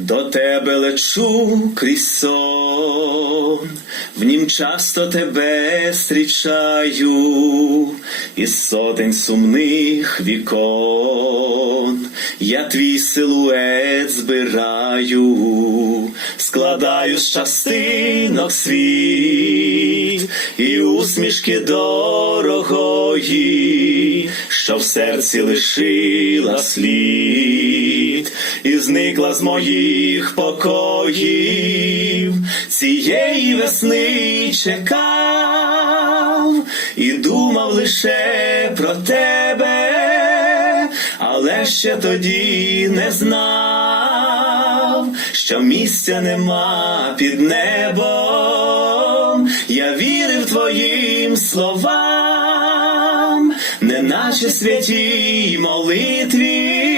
До тебе лечу крізь сон, в нім часто тебе зустрічаю, із сотень сумних вікон, я твій силует збираю, складаю з частинок світ. І усмішки дорогої, що в серці лишила слід, і зникла з моїх покоїв, цієї весни чекав і думав лише про тебе, але ще тоді не знав, що місця нема під небом. Я вірив твоїм словам, неначе святій молитві,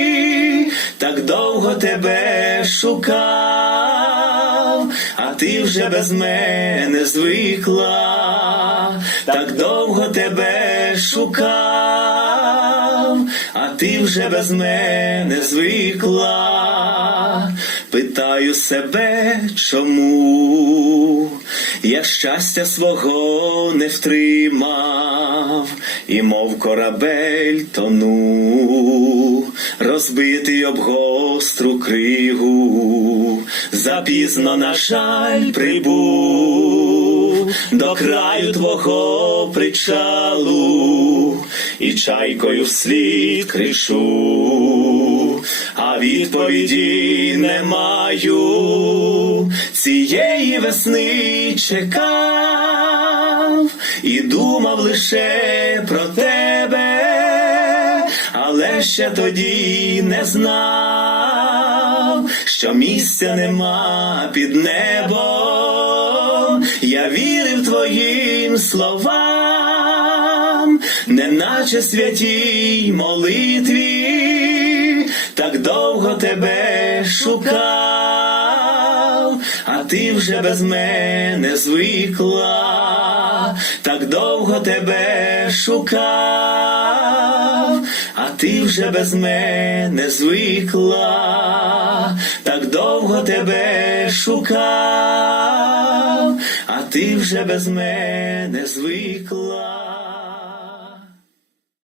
так довго тебе шукав, а ти вже без мене звикла, так довго тебе шукав, а ти вже без мене звикла. Питаю себе, чому? Я щастя свого не втримав, і мов корабель тону, розбитий об гостру кригу, запізно, на жаль, прибув до краю твого причалу, і чайкою вслід кришу, а відповіді не маю. Цієї весни чекав і думав лише про але ще тоді не знав, що місця нема під небом. Я вірив твоїм словам, неначе святій молитві, так довго тебе шукав, а ти вже без мене звикла, так довго тебе шукав, ти вже без мене звикла, так довго тебе шукав, а ти вже без мене звикла.